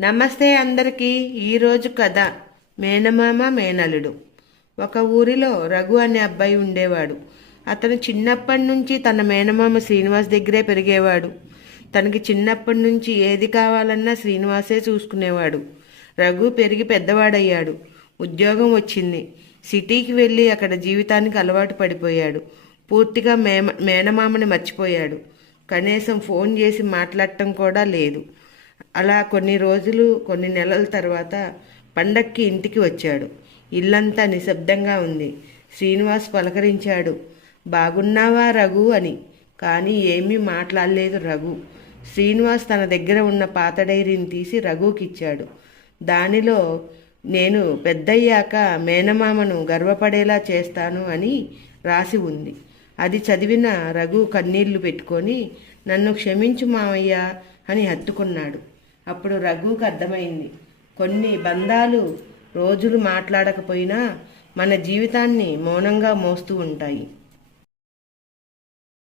నమస్తే అందరికీ. ఈరోజు కథ మేనమామ మేనలుడు. ఒక ఊరిలో రఘు అనే అబ్బాయి ఉండేవాడు. అతను చిన్నప్పటి నుంచి తన మేనమామ శ్రీనివాస్ దగ్గరే పెరిగేవాడు. తనకి చిన్నప్పటి నుంచి ఏది కావాలన్నా శ్రీనివాసే చూసుకునేవాడు. రఘు పెరిగి పెద్దవాడయ్యాడు. ఉద్యోగం వచ్చింది. సిటీకి వెళ్ళి అక్కడ జీవితానికి అలవాటు పడిపోయాడు. పూర్తిగా మేనమామని మర్చిపోయాడు. కనీసం ఫోన్ చేసి మాట్లాడటం కూడా లేదు. అలా కొన్ని నెలల తర్వాత పండక్కి ఇంటికి వచ్చాడు. ఇల్లంతా నిశ్శబ్దంగా ఉంది. శ్రీనివాస్ పలకరించాడు, బాగున్నావా రఘు అని. కానీ ఏమీ మాట్లాడలేదు రఘు. శ్రీనివాస్ తన దగ్గర ఉన్న పాత డైరీని తీసి రఘుకి ఇచ్చాడు. దానిలో నేను పెద్దయ్యాక మేనమామను గర్వపడేలా చేస్తాను అని రాసి ఉంది. అది చదివిన రఘు కన్నీళ్లు పెట్టుకొని, నన్ను క్షమించు మావయ్య అని హత్తుకున్నాడు. అప్పుడు రఘుకు అర్థమైంది, కొన్ని బంధాలు రోజులు మాట్లాడకపోయినా మన జీవితాన్ని మౌనంగా మోస్తూ ఉంటాయి.